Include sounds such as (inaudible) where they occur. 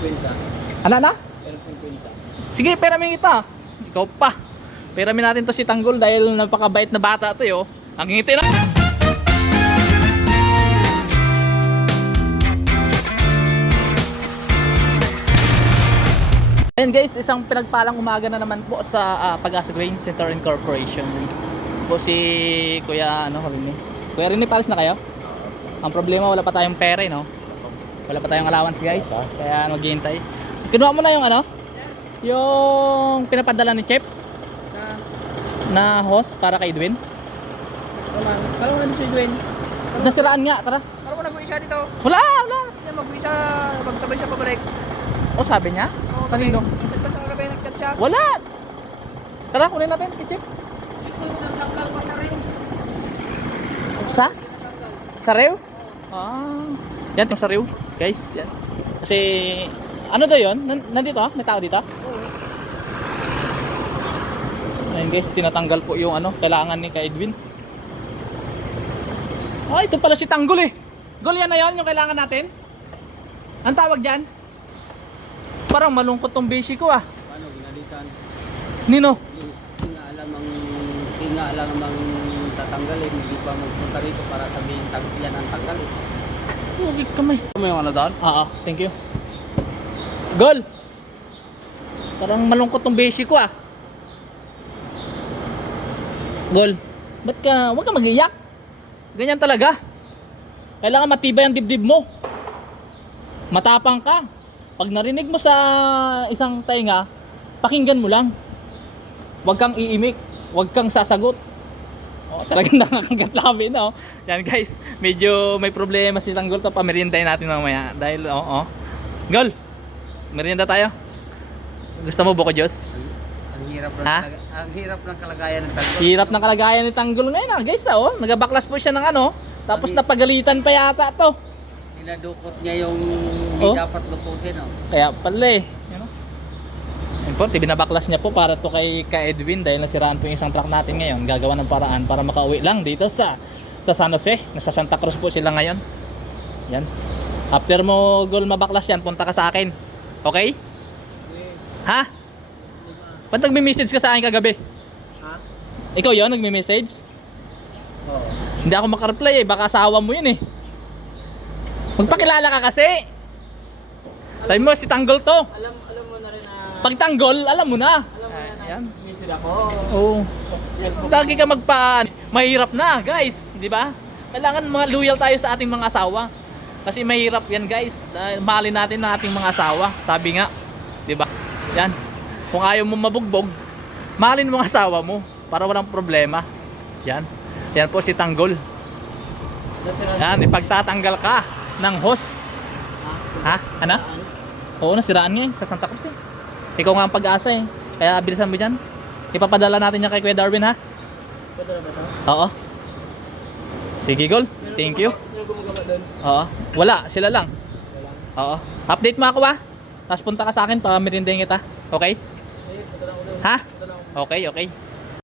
50. Ano na? Pero 50. Sige, peramin kita. Ikaw pa. Peramin natin to si Tanggol dahil napakabait na bata to yo. Ang ngiti na. Ayan guys, isang pinagpalang umaga na naman po sa ah, Pag-asa Grain Center Incorporation. Po si Kuya ano, Rini. Kuya Rini, palis na kayo? Ang problema, wala pa tayong pera, eh, no? Wala pa tayong allowance, guys. Kaya maghihintay. Kinuha mo na yung ano? Yung pinapadala ni Chef Na, na host para kay Edwin. naman. Parang wala dito si Dwayne. Nasiraan nga, tara. Parang wala nag-uwi siya dito. Wala, wala. Hindi, mag-uwi siya. Magsabay siya pabalik. O sabi niya? Oo, Kanino? Chat pa siya kagabi, nag-chat siya. Wala. Tara, kunin natin rin. Sa? Sa Rew? Ah. Yan, yung sa Rew. Guys, yan. Kasi, ano daw yun? Nan- nandito ah? May tao dito? Oo. Ayun guys, tinatanggal po yung ano, kailangan ni kay Edwin. Ah, ito pala si Tanggol eh. Gol yan na yan, yung kailangan natin. Ang tawag dyan? Parang malungkot tong basic ko ah. Paano, ginalitan? Nino? Hindi nga alam ang hindi nga alam ang tatanggalin, hindi pa magpunta rito para sabihin yan ang tanggalin. Huwag kamay. Ano yung ano doon? Ah, ah, thank you. Gol! Parang malungkot tong basic ko ah. Gol, ba't ka, huwag ka mag-iyak. Ganyan talaga. Kailangan matibay ang dibdib mo. Matapang ka. Pag narinig mo sa isang tainga, pakinggan mo lang. Huwag kang iimik. Huwag kang sasagot. Oh, talagang (laughs) nakakagat labi na oh. Yan guys, medyo may problema si Tanggol to pamerinday natin mamaya dahil oo. Oh, Gol. Merienda tayo. Gusto mo buko Diyos? Ang hirap ng ang hirap ng kalagayan ng tanggol. Hirap ng kalagayan ni Tanggol ngayon ah, guys ah, oh. Nagabaklas po siya ng ano, tapos Lagi. napagalitan pa yata to. Inadukot niya yung Oh? dapat lukutin. Oh. Kaya pala eh. Po, binabaklas niya po para to kay ka Edwin dahil nasiraan po yung isang truck natin ngayon. Gagawa ng paraan para makauwi lang dito sa sa San Jose. Nasa Santa Cruz po sila ngayon. Yan. After mo gol mabaklas yan, punta ka sa akin. Okay? Ha? Ba't nagme-message ka sa akin kagabi? Ha? Ikaw yon nagme-message? Oo. Hindi ako makareply eh, baka asawa mo yun eh. Magpakilala ka kasi. Sabi mo, si Tanggol to. Alam alam mo na rin na Pag Tanggol, alam mo na. alam mo na Ayan. Oo. Lagi ka magpa... Mahirap na, guys. Di ba? Kailangan mga loyal tayo sa ating mga asawa. Kasi mahirap yan, guys. Mahalin natin ang ating mga asawa. Sabi nga. Di ba? Yan. Kung ayaw mo mabugbog, mahalin mo ang asawa mo para walang problema. Yan. Yan po si Tanggol. Yan, ipagtatanggal ka ng hose. Ha? Ano? Oo, nasiraan nga eh, sa Santa Cruz eh. Ikaw nga ang pag-asa eh. Kaya bilisan mo dyan. Ipapadala natin niya kay Kuya Darwin ha. Na ba ito? Oo. Sige, Gol. Thank you. Oo. Wala, sila lang. Oo. Update mo ako ha. Tapos punta ka sa akin para merindahin kita. Okay? Ha? Okay, okay.